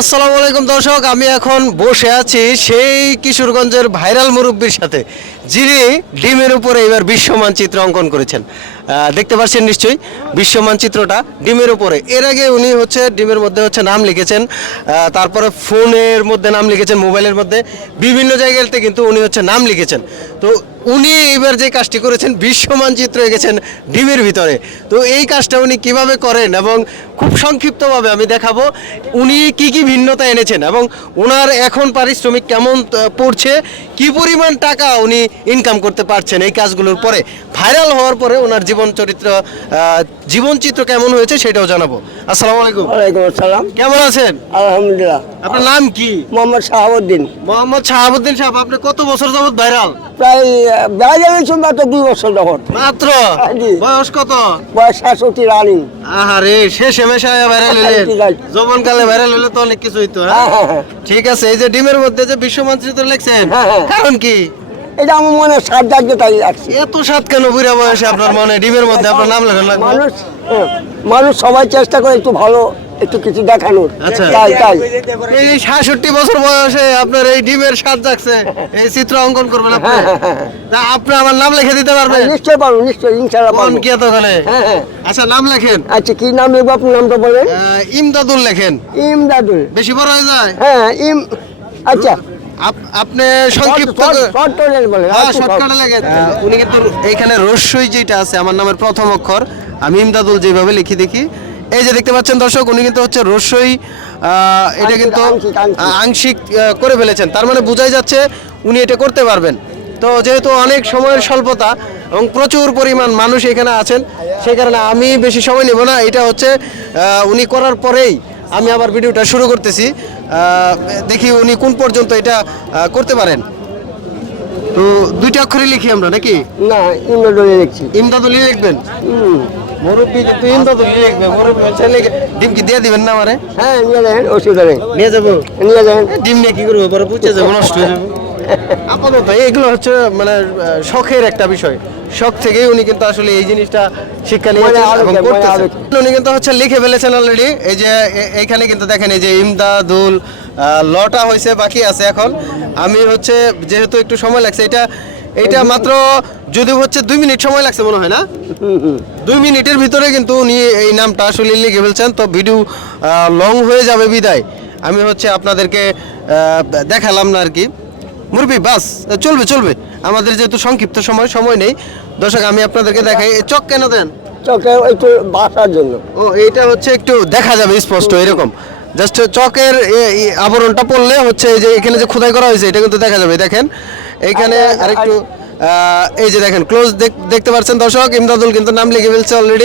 আসসালামু আলাইকুম দর্শক আমি এখন বসে আছি সেই কিশোরগঞ্জের ভাইরাল মুরব্বীর সাথে। যিনি ডিমের উপরে এবার বিশ্ব মানচিত্র অঙ্কন করেছেন। দেখতে পাচ্ছেন নিশ্চয়ই বিশ্ব মানচিত্রটা ডিমের উপরে। এর আগে উনি হচ্ছে ডিমের মধ্যে হচ্ছে নাম লিখেছেন তারপরে ফোনের মধ্যে নাম লিখেছেন, মোবাইলের মধ্যে, বিভিন্ন জায়গাতে কিন্তু উনি হচ্ছে নাম লিখেছেন। তো উনি এবার যে কাজটি করেছেন বিশ্ব মানচিত্র এঁকেছেন ডিমের ভিতরে। তো এই কাজটা উনি কীভাবে করেন এবং খুব সংক্ষিপ্তভাবে আমি দেখাবো, উনি কি কি ভিন্নতা এনেছেন এবং ওনার এখন পারিশ্রমিক কেমন পড়ছে কি পরিমাণ টাকা উনি ইনকাম করতে পারছেন এই কাজগুলোর পরে? ভাইরাল হওয়ার পরে ওনার জীবন চরিত্র জীবন চিত্র কেমন হয়েছে সেটাও জানাব। আসসালামু আলাইকুম। ওয়ালাইকুম আসসালাম। কেমন আছেন? আলহামদুলিল্লাহ। আপনার নাম কি? মোহাম্মদ শাহাবুদ্দিন। মোহাম্মদ শাহাবুদ্দিন সাহেব আপনি কত বছর যাবত ভাইরাল প্রায় বেড়া যাবেছেন মাত্র দুই বছর তখন মাত্র? বয়স কত? বয়স সাতষট্টি রানিং আহারে শেষে মেশায় ভাইরাল হলেন ঠিক আছে। কালে ভাইরাল হলে তো অনেক কিছু হইতো হ্যাঁ? হ্যাঁ হ্যাঁ হ্যাঁ। ঠিক আছে এই যে ডিমের মধ্যে যে বিশ্ব মানচিত্র লিখছেন হ্যাঁ, হ্যাঁ। কারণ কি? এটা আমার মনে সাত জাগ্য তাই লাগছে এত সাত কেন বুড়া বয়সে আপনার মনে? ডিমের মধ্যে আপনার নাম লেখা লাগবে মানুষ মানুষ সবাই চেষ্টা করে একটু ভালো একটু কিছু দেখানোর। আচ্ছা। তাই তাই। এই সাতষট্টি বছর বয়সে আপনার এই ডিমের স্বাদ জাগছে এই চিত্র অঙ্কন করবেন আপনি। হ্যাঁ, হ্যাঁ, হ্যাঁ। আপনি আমার নাম লিখে দিতে পারবেন? নিশ্চয় পারব নিশ্চয় ইনশাল্লাহ কোন পারব। কি এতখানে? আচ্ছা নাম লেখেন। আচ্ছা কি নাম লিখব আপনার নামটা বলেন? ইমদাদুল লেখেন। ইমদাদুল। বেশি বড় হয়ে যায়? হ্যাঁ ইম আচ্ছা। আপনি সংক্ষিপ্ত হ্যাঁ, লেগে। উনি কিন্তু এইখানে রস্যই যেটা আছে আমার নামের প্রথম অক্ষর আমি ইমদাদুল যেভাবে লিখি দেখি। এই যে দেখতে পাচ্ছেন দর্শক উনি কিন্তু হচ্ছে রস্যই এটা কিন্তু আংশিক, করে ফেলেছেন। তার মানে বোঝাই যাচ্ছে উনি এটা করতে পারবেন। তো যেহেতু অনেক সময়ের স্বল্পতা এবং প্রচুর পরিমাণ মানুষ এখানে আছেন সেই কারণে আমি বেশি সময় নেব না। এটা হচ্ছে আহ, উনি করার পরেই আমি আবার ভিডিওটা শুরু করতেছি। দেখি উনি কোন পর্যন্ত এটা করতে পারেন। তো দুইটা অক্ষরে লিখি আমরা নাকি? না ইমদাদুল লিখছি। ইমদাদুলি লিখবেন? মুরব্বী ইমদাদুলি লিখবে মুরব্বী লিখে ডিম কি দিয়ে দিবেন না আমারে? হ্যাঁ নিয়ে যাবেন অসুবিধা নেই নিয়ে যাব। নিয়ে যাবেন। ডিম নিয়ে কি করব? পরে পুচে যাব নষ্ট হয়ে যাব। আপাতত এগুলো হচ্ছে মানে শখের একটা বিষয়। শখ থেকেই উনি কিন্তু আসলে এই জিনিসটা শিক্ষা নিয়ে মনে আবেগে, মনে। উনি কিন্তু হচ্ছে লিখে ফেলেছেন অলরেডি এই যে এ- এইখানে কিন্তু দেখেন এই যে ইমদাদুল লটা হয়েছে বাকি আছে এখন। আমি হচ্ছে যেহেতু একটু সময় লাগছে এটা এটা মাত্র যদি হচ্ছে দুই মিনিট সময় লাগছে মনে হয় না? দুই মিনিটের ভিতরে কিন্তু উনি এই নামটা আসলে লিখে ফেলছেন। তো ভিডিও লং হয়ে যাবে বিদায়। আমি হচ্ছে আপনাদেরকে দেখালাম না আর কি। মুরবি বাস চলবে চলবে। আমাদের যেহেতু সংক্ষিপ্ত সময় সময় নেই। দর্শক আমি আপনাদেরকে দেখাই এই চক কেন দেন? চোখে একটু বাসার জন্য। ও এইটা হচ্ছে একটু দেখা যাবে স্পষ্ট এরকম। জাস্ট চকের আবরণটা পড়লে হচ্ছে এই যে এখানে যে খোদাই করা হয়েছে এটা কিন্তু দেখা যাবে দেখেন। এইখানে আরেকটু এই যে দেখেন ক্লোজ দেখতে পাচ্ছেন দর্শক ইমদাদুল কিন্তু নাম লিখে ফেলছে অলরেডি